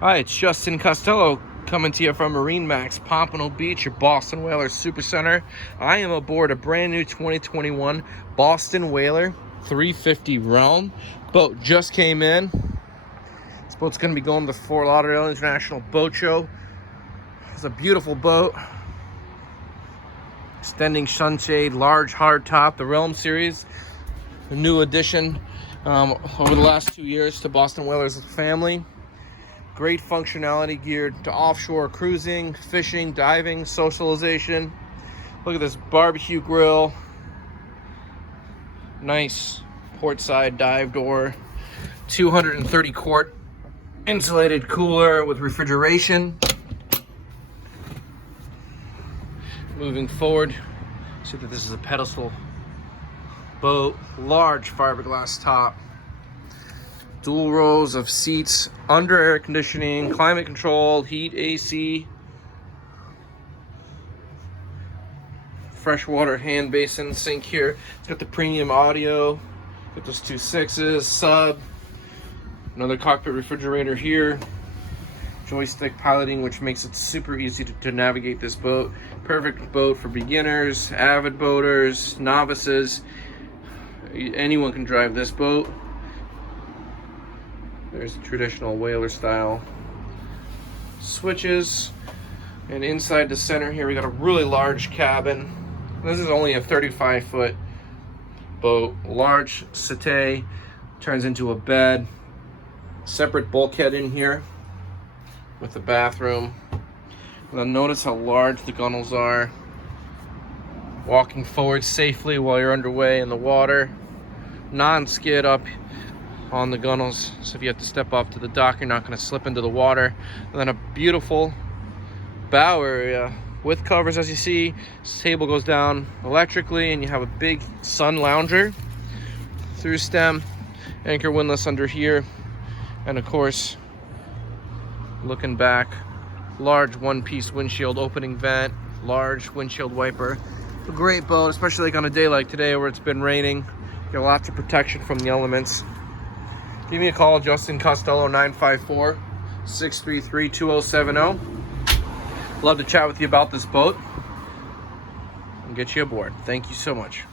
Hi, it's Justin Costello coming to you from MarineMax, Pompano Beach, your Boston Whaler Super Center. I am aboard a brand new 2021 Boston Whaler 350 Realm. Boat just came in. This boat's going to be going to the Fort Lauderdale International Boat Show. It's a beautiful boat. Extending sunshade, large hardtop, the Realm series, a new addition over the last 2 years to Boston Whalers family. Great functionality geared to offshore cruising, fishing, diving, socialization. Look at this barbecue grill. Nice portside dive door. 230 quart insulated cooler with refrigeration. Moving forward, see that this is a pedestal boat. Large fiberglass top. Dual rows of seats, under air conditioning, climate controlled, heat, AC, freshwater hand basin sink here. It's got the premium audio, got those 2 6s, sub, another cockpit refrigerator here, joystick piloting, which makes it super easy to navigate this boat. Perfect boat for beginners, avid boaters, novices. Anyone can drive this boat. There's the traditional whaler style switches, and inside the center here we got a really large cabin. This is only a 35-foot boat. Large settee, turns into a bed. Separate bulkhead in here with the bathroom. And then notice how large the gunnels are. Walking forward safely while you're underway in the water. Non-skid up on the gunnels, so if you have to step off to the dock, you're not going to slip into the water. And then a beautiful bow area with covers, as you see. This table goes down electrically, and you have a big sun lounger through stem, anchor windlass under here, and of course, looking back, large one-piece windshield opening vent, large windshield wiper. A great boat, especially like on a day like today where it's been raining. You get lots of protection from the elements. Give me a call, Justin Costello, 954-633-2070. Love to chat with you about this boat and get you aboard. Thank you so much.